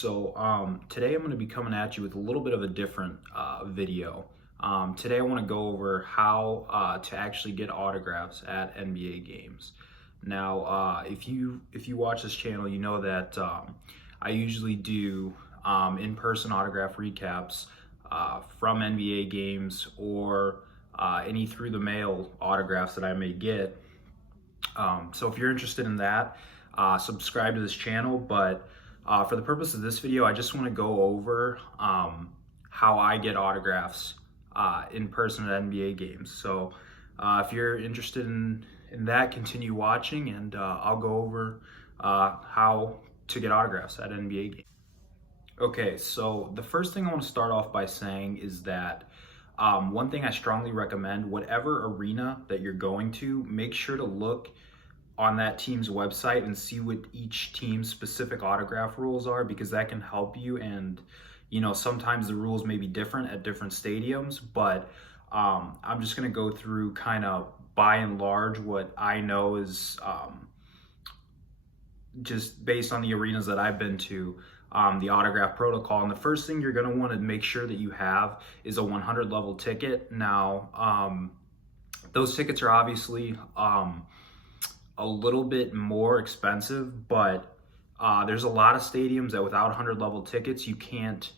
Today I'm going to be coming at you with a little bit of a different video. Today I want to go over how to actually get autographs at NBA games. Now, if you watch this channel, you know that I usually do in-person autograph recaps from NBA games or any through the mail autographs that I may get. So if you're interested in that, subscribe to this channel. But for the purpose of this video, I just want to go over how I get autographs in person at NBA games. So if you're interested in that, continue watching, and I'll go over how to get autographs at NBA games. Okay, so the first thing I want to start off by saying is that one thing I strongly recommend, whatever arena that you're going to, make sure to look on that team's website and see what each team's specific autograph rules are, because that can help you. And sometimes the rules may be different at different stadiums, but I'm just going to go through kind of by and large what I know is just based on the arenas that I've been to, the autograph protocol. And the first thing you're going to want to make sure that you have is a 100 level ticket. Now, those tickets are obviously a little bit more expensive, but there's a lot of stadiums that without 100 level tickets, you can't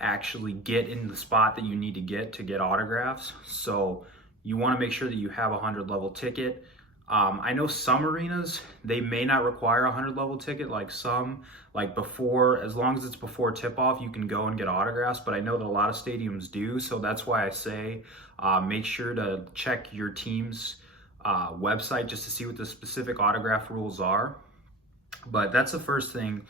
actually get in the spot that you need to get autographs. So you want to make sure that you have a 100 level ticket. I know some arenas, they may not require a 100 level ticket, like before, as long as it's before tip off, you can go and get autographs, but I know that a lot of stadiums do. So that's why I say make sure to check your team's website just to see what the specific autograph rules are. But that's the first thing,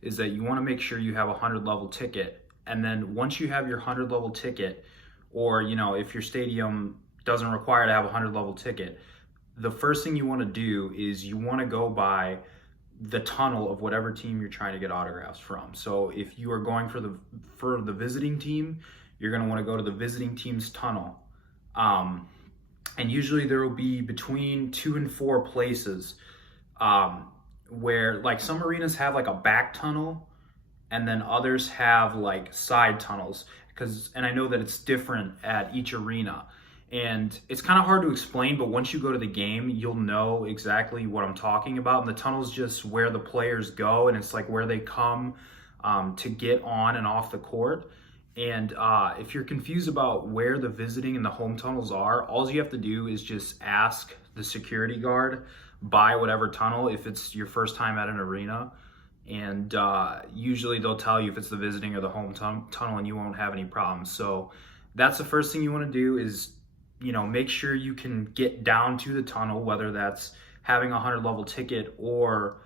is that you want to make sure you have a 100 level ticket. And then once you have your 100 level ticket, or if your stadium doesn't require to have a 100 level ticket, the first thing you want to do is you want to go by the tunnel of whatever team you're trying to get autographs from. So if you are going for the visiting team, you're going to want to go to the visiting team's tunnel. And usually there will be between 2 and 4 places where, like, some arenas have like a back tunnel, and then others have like side tunnels, and I know that it's different at each arena. And it's kind of hard to explain, but once you go to the game, you'll know exactly what I'm talking about. And the tunnel's just where the players go, and it's like where they come to get on and off the court. And if you're confused about where the visiting and the home tunnels are, all you have to do is just ask the security guard by whatever tunnel if it's your first time at an arena. And usually they'll tell you if it's the visiting or the home tunnel, and you won't have any problems. So that's the first thing you want to do, is make sure you can get down to the tunnel, whether that's having a 100 level ticket or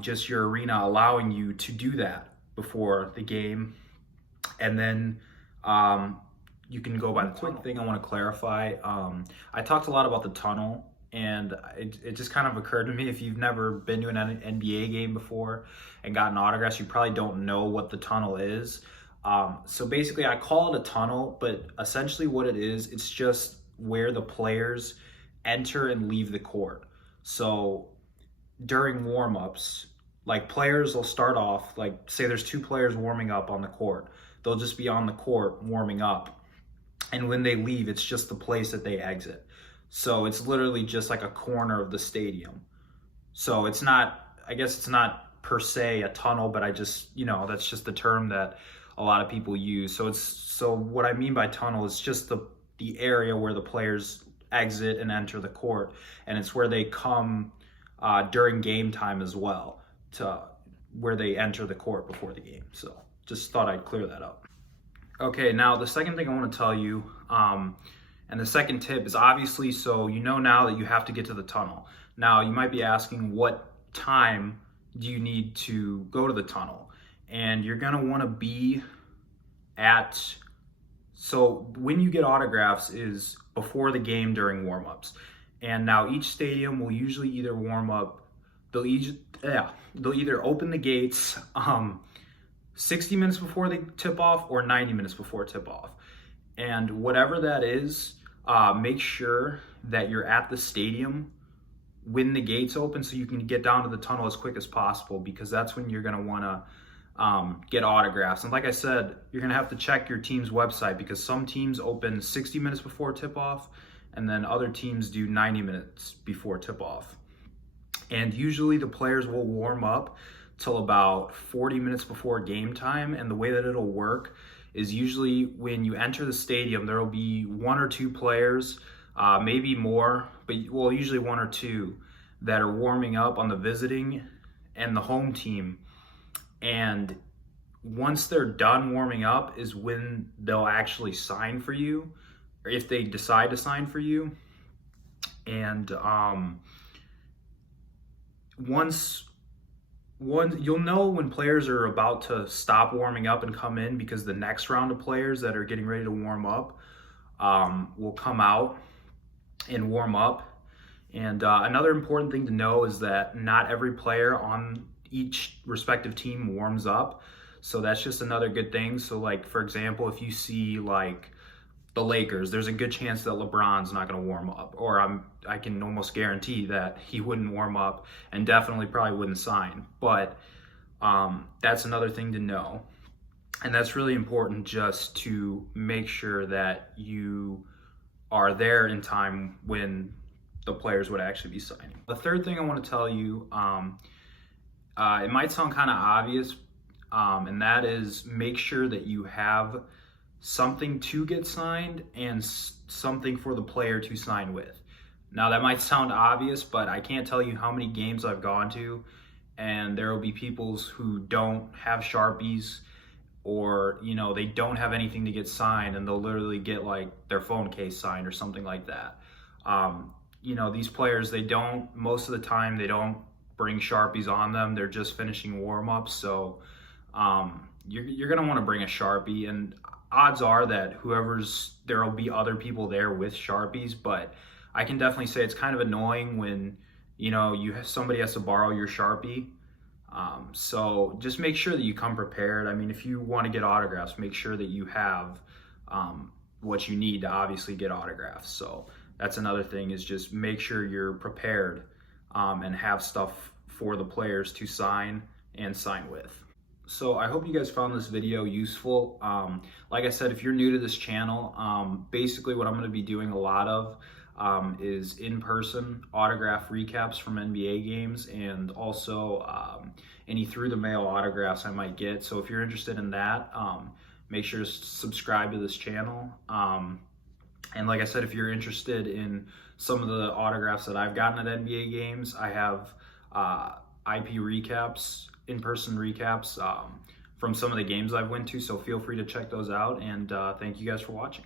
just your arena allowing you to do that before the game. And then you can go by the tunnel. Quick thing I want to clarify, I talked a lot about the tunnel, and it just kind of occurred to me, if you've never been to an NBA game before and gotten autographs, you probably don't know what the tunnel is. So basically I call it a tunnel, but essentially what it is, it's just where the players enter and leave the court. So during warm-ups, like, players will start off, like, say there's 2 players warming up on the court. They'll just be on the court warming up. And when they leave, it's just the place that they exit. So it's literally just like a corner of the stadium. So it's not, I guess it's not per se a tunnel, but I just, that's just the term that a lot of people use. So what I mean by tunnel is just the area where the players exit and enter the court. And it's where they come during game time as well, to where they enter the court before the game. So just thought I'd clear that up. Okay, now the second thing I want to tell you, and the second tip is, obviously, so now that you have to get to the tunnel. Now you might be asking, what time do you need to go to the tunnel? And you're going to want to be so when you get autographs is before the game during warm-ups. And now each stadium will usually either warm up, they'll either open the gates 60 minutes before they tip off or 90 minutes before tip off. And whatever that is, make sure that you're at the stadium when the gates open so you can get down to the tunnel as quick as possible, because that's when you're going to want to get autographs. And like I said, you're gonna have to check your team's website because some teams open 60 minutes before tip-off, and then other teams do 90 minutes before tip-off. And usually the players will warm up till about 40 minutes before game time. And the way that it'll work is usually when you enter the stadium, there will be one or two players, maybe more, but well, usually one or two that are warming up on the visiting and the home team. And once they're done warming up is when they'll actually sign for you, or if they decide to sign for you. And once you'll know when players are about to stop warming up and come in, because the next round of players that are getting ready to warm up will come out and warm up. And another important thing to know is that not every player on each respective team warms up. So that's just another good thing. So like, for example, if you see like the Lakers, there's a good chance that LeBron's not going to warm up, or I can almost guarantee that he wouldn't warm up and definitely probably wouldn't sign. But that's another thing to know. And that's really important, just to make sure that you are there in time when the players would actually be signing. The third thing I want to tell you, it might sound kind of obvious, and that is make sure that you have something to get signed and something for the player to sign with. Now that might sound obvious, but I can't tell you how many games I've gone to and there will be people who don't have Sharpies, or they don't have anything to get signed, and they'll literally get like their phone case signed or something like that. These players, most of the time they don't bring Sharpies on them. They're just finishing warm-ups. So you're gonna want to bring a Sharpie, and odds are that there will be other people there with Sharpies, but I can definitely say it's kind of annoying when somebody has to borrow your Sharpie. So just make sure that you come prepared. I mean, if you want to get autographs, make sure that you have what you need to obviously get autographs. So that's another thing, is just make sure you're prepared and have stuff for the players to sign and sign with. So I hope you guys found this video useful. Like I said, if you're new to this channel, basically what I'm going to be doing a lot of is in-person autograph recaps from NBA games, and also any through-the-mail autographs I might get. So if you're interested in that, make sure to subscribe to this channel. And like I said, if you're interested in some of the autographs that I've gotten at NBA games, I have IP recaps, in-person recaps from some of the games I've went to, so feel free to check those out, and thank you guys for watching.